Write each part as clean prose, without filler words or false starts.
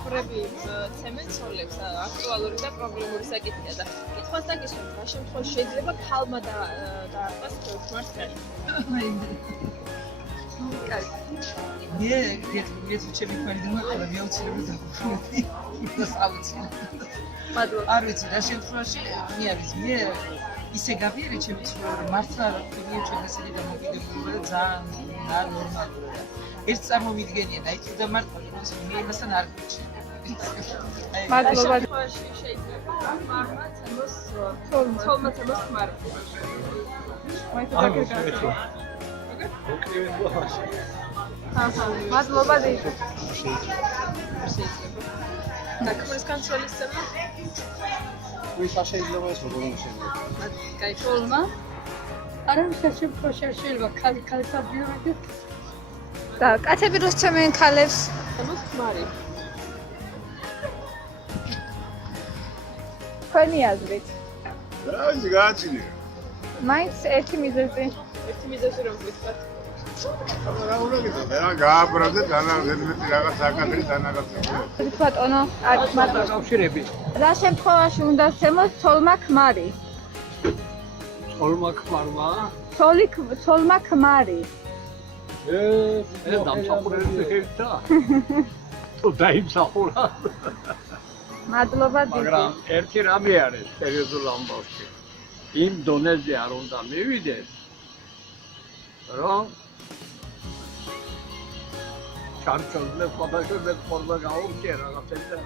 ქრები ცემენტ-სოლებს აქტუალური და პრობლემური საკითხია და კითხვას დაგისვამთ, რა შემთხვევაში შეიძლება ქალმა დაარღვას ხმარცხანი? მე ჩემი ქმარი დამაყარა, მე აუცილებლად დავუშვი. იმას აუცილებლად. მადლობა. არ ვიცი, რა შემთხვევაში მე არის, მე ისე გავიარე ჩემი ცხოვრება, რომ მართლა რა თქვია ჩვენ ესეთი დამოკიდებულება და ძალიან არ ნორმალურია. ერთ წარმომიდგენია და იქ და მართლა მე იმასთან არ გიჩნია. მადლობა. შეიძლება ხმარმა ცემოს თოლმა ცემოს ხმარო. მადლობა დედა. და ქმრის კონტროლის ცემა? ვის შეიძლება ეს როგორ შეიძლება? კაი, თოლმა? არა, შეიძლება ქალის აბიურები. და კაცები როს ცემენ ქალებს? ცემოს ხმარი. თქვენი აზრით. რა გააჩინე? მაინც ერთი მიზეზი. ერთი მიზეზი რომ ვიტყვათ. რა უნდა გითხრათ? რა გააბრაზეთ ანალიზები რაღაც საკადრი დანაგაცები. ბატონო, არის მადლობა. კავშირები. რა შემთხვევაში უნდა ცემოს თოლმა ქმარი? თოლმა ქმარმა? თოლმა ქმარი. ეს დამსახურებული ხერხთა. თუ დაიმსახურა. მადლობა დიდი. მაგრამ ერთი რამე არის სერიოზულ ამბავში. იმ დონეზე არ უნდა მივიდეს, რომ ჩარჩოზე ფოტოშოპზე ფორმა გაუჭირ რაღაცებზე.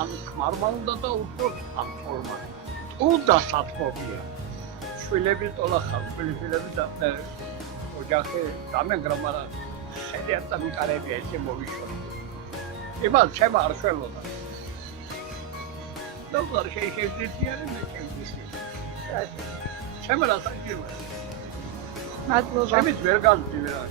ან ქმარმა უნდა და უფრო ამ ფორმა. თუ დასათმობია. შვილები ტოლა ხარ, შვილები და ოჯახი დამეგრა, მაგრამ შელიაცა მიკარებია ესე მოვიშორე. იმას შემა არ შველოდა. დავდარ შეიძლება მე შემიძლია. შემიძლია საჭიროა. მადლობა. შემიძლია ვერ განძი რა.